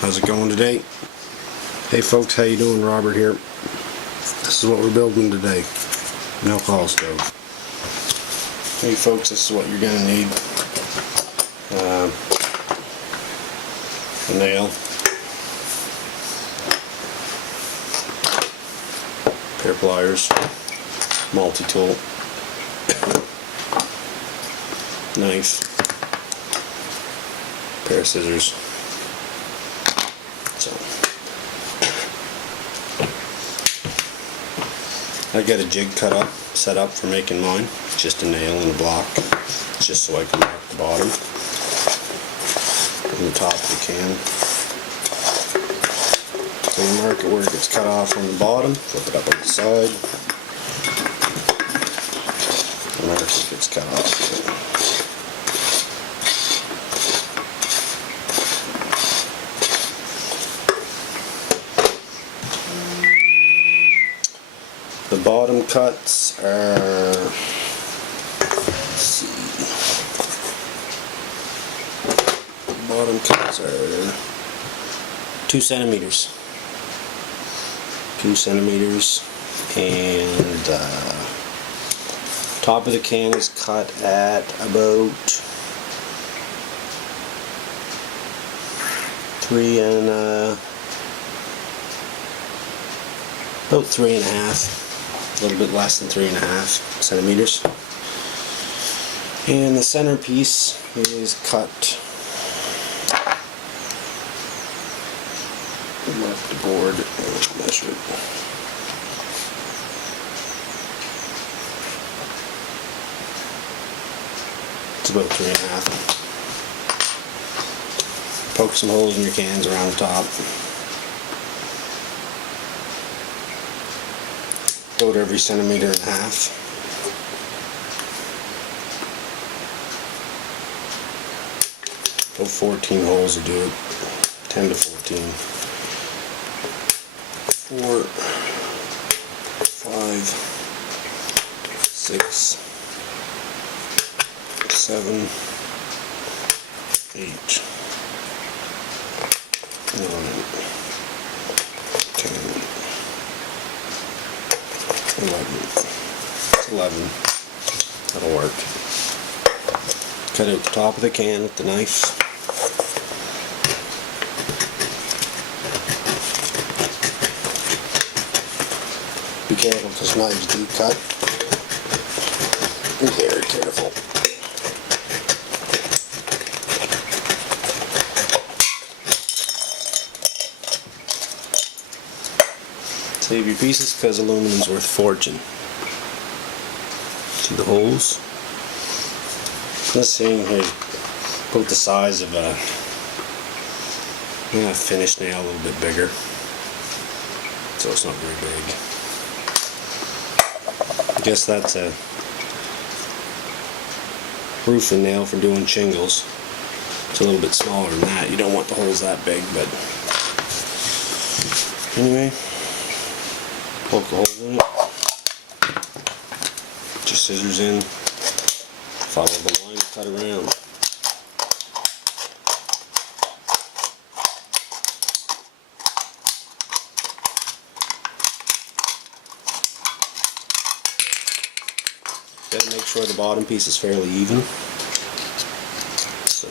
How's it going today? Hey folks, how you doing? Robert here. This is what we're building today. An alcohol stove. Hey folks, this is what you're gonna need. A nail, pair of pliers, multi-tool, knife, pair of scissors. So I got a jig cut up, set up for making mine. It's just a nail and a block. It's just so I can mark the bottom and the top of the can. So you mark it where it gets cut off on the bottom, flip it up on the side, and mark it gets cut off. The bottom cuts are, let's see, the bottom cuts are 2 centimeters. 2 centimeters, and top of the can is cut at about 3.5, a little bit less than 3.5 centimeters. And the centerpiece is cut. Mark the board and measure it. It's about 3.5. Poke some holes in your cans around the top. Go to every 1.5 centimeters. About 14 holes to do it. 10 to 14. 4, 5, 6, 7, 8, 9, 10, 11. It's 11. That'll work. Cut out the top of the can with the knife. Be careful because knives do cut. Be very careful. Save your pieces because aluminum's worth a fortune. See the holes? This thing here is about the size of a finished nail, a little bit bigger. So it's not very big. I guess that's a roofing nail for doing shingles. It's a little bit smaller than that. You don't want the holes that big, but anyway, poke a hole in it. Put your scissors in. Follow the line, cut around. Gotta make sure the bottom piece is fairly even. So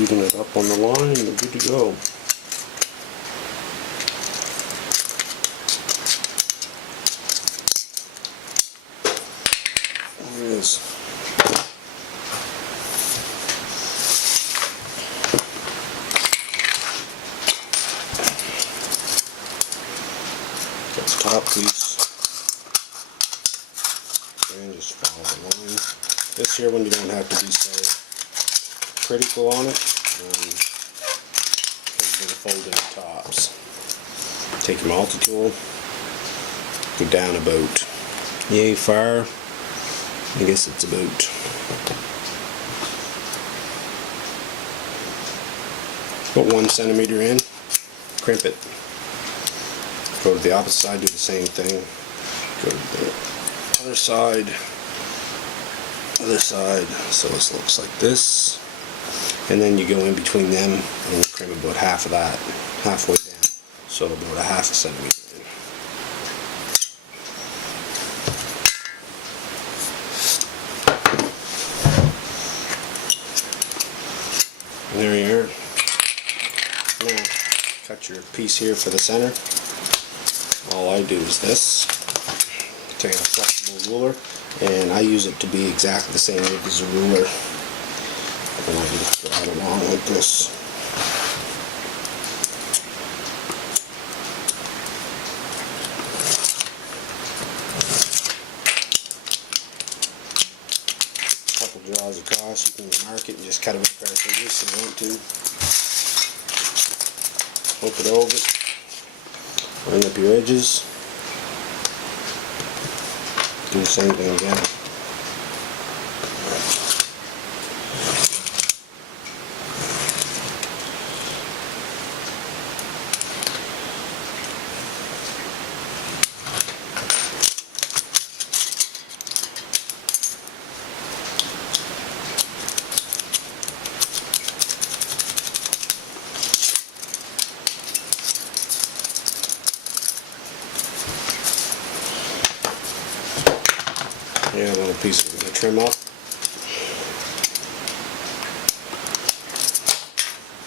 even it up on the line and we're good to go. There it is. Top piece, and just follow the line. This here one you don't have to be so critical on it, because you're going to fold in the tops. Take your multi-tool, go down about yay far. I guess it's about Put 1 centimeter in, crimp it. Go to the opposite side, do the same thing. Go to the other side, so it looks like this. And then you go in between them and you crimp about half of that, halfway down. So about a half a centimeter in. And there you are. Now, cut your piece here for the center. All I do is this. Take a flexible ruler, and I use it to be exactly the same width as a ruler. And I just draw it along like this. Couple draws across, you can mark it and just cut it with a pair of scissors if you want to. Flip it over, line up your edges, do the same thing again. Yeah, a little piece we're going to trim up.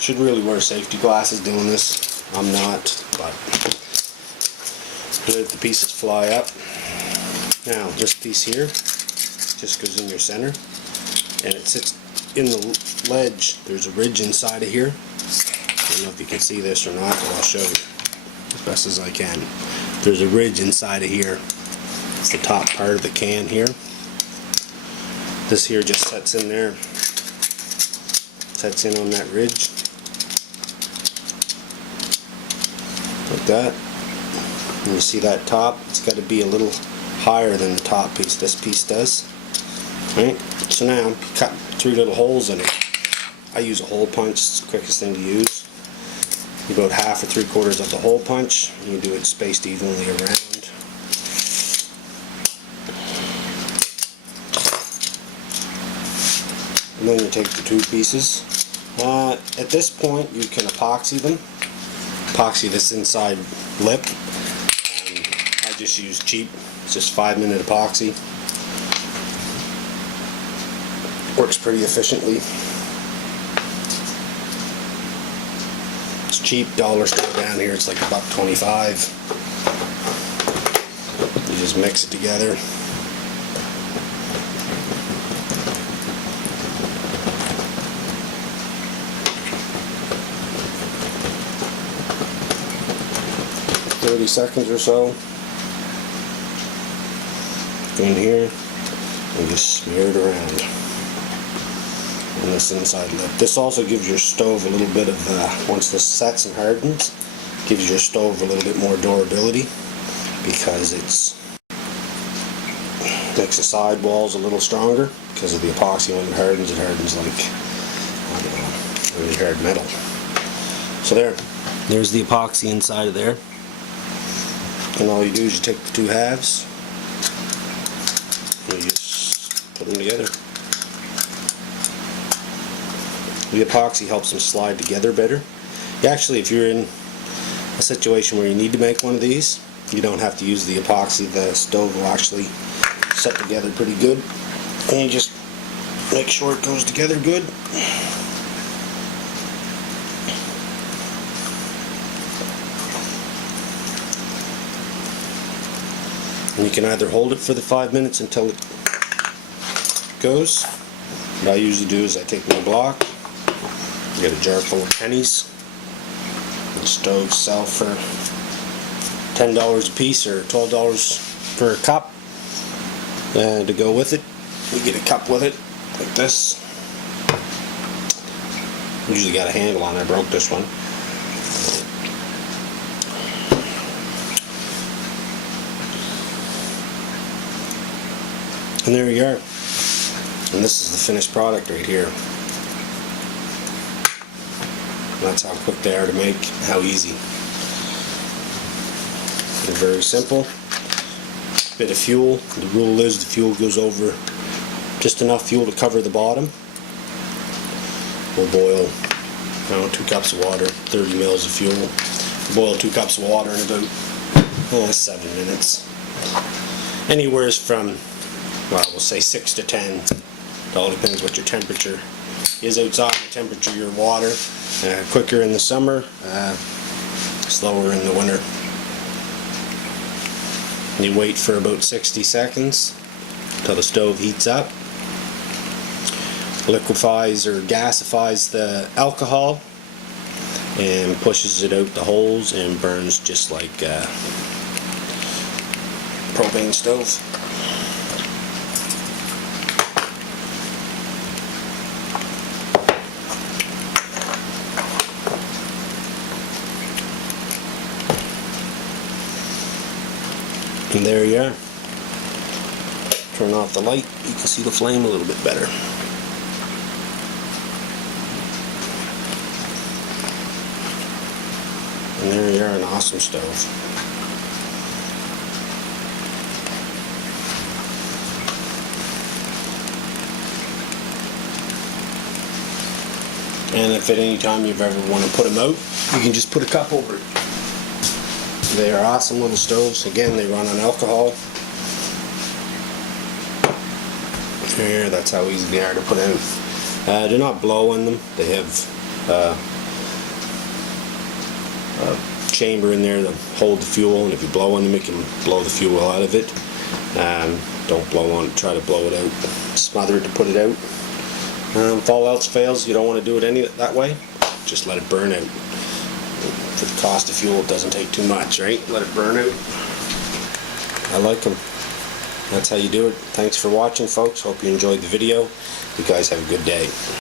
Should really wear safety glasses doing this. I'm not, but let the pieces fly up. Now, this piece here just goes in your center, and it sits in the ledge. There's a ridge inside of here. I don't know if you can see this or not, but I'll show you as best as I can. There's a ridge inside of here. It's the top part of the can here. This here just sets in there, sets in on that ridge, like that. And you see that top, it's got to be a little higher than the top piece. This piece does. Right? So now you cut 3 little holes in it. I use a hole punch, it's the quickest thing to use. About half or 3/4 of the hole punch, and you do it spaced evenly around. And then you take the 2 pieces. At this point you can epoxy them. Epoxy this inside lip. I just use cheap, it's just 5-minute epoxy. Works pretty efficiently. It's cheap, dollar store down here, it's like $1.25. You just mix it together. For 30 seconds or so. Go in here and just smear it around on this inside lip. This also gives your stove a little bit of, once this sets and hardens, gives your stove a little bit more durability, because makes the side walls a little stronger because of the epoxy. When it hardens like, I don't know, really hard metal. So there's the epoxy inside of there. And all you do is you take the 2 halves and you just put them together. The epoxy helps them slide together better. Actually, if you're in a situation where you need to make one of these, you don't have to use the epoxy. The stove will actually set together pretty good, and you just make sure it goes together good. And you can either hold it for the 5 minutes until it goes. What I usually do is I take my block, get a jar full of pennies. The stoves sell for $10 a piece or $12 per cup. To go with it, you get a cup with it, like this. Usually got a handle on it. I broke this one. And there you are. And this is the finished product right here. That's how quick they are to make, how easy. They're very simple. Bit of fuel. The rule is the fuel goes over just enough fuel to cover the bottom. We'll boil 2 cups of water, 30 mils of fuel. Boil 2 cups of water in about 7 minutes. Anywhere from, well, we'll say 6 to 10. It all depends what your temperature is outside, the temperature of your water. Quicker in the summer, slower in the winter. You wait for about 60 seconds until the stove heats up. Liquefies or gasifies the alcohol and pushes it out the holes and burns just like propane stove. And there you are. Turn off the light, you can see the flame a little bit better. And there you are, an awesome stove. And if at any time you've ever want to put them out, you can just put a cup over it. They are awesome little stoves. Again, they run on alcohol. Here, that's how easy they are to put in. Do not blow on them. They have a chamber in there to hold the fuel, and if you blow on them, it can blow the fuel out of it. Don't blow on it. Try to blow it out. Smother it to put it out. If all else fails, you don't want to do it that way. Just let it burn out. For the cost of fuel, it doesn't take too much, right? Let it burn out. I like them. That's how you do it. Thanks for watching, folks. Hope you enjoyed the video. You guys have a good day.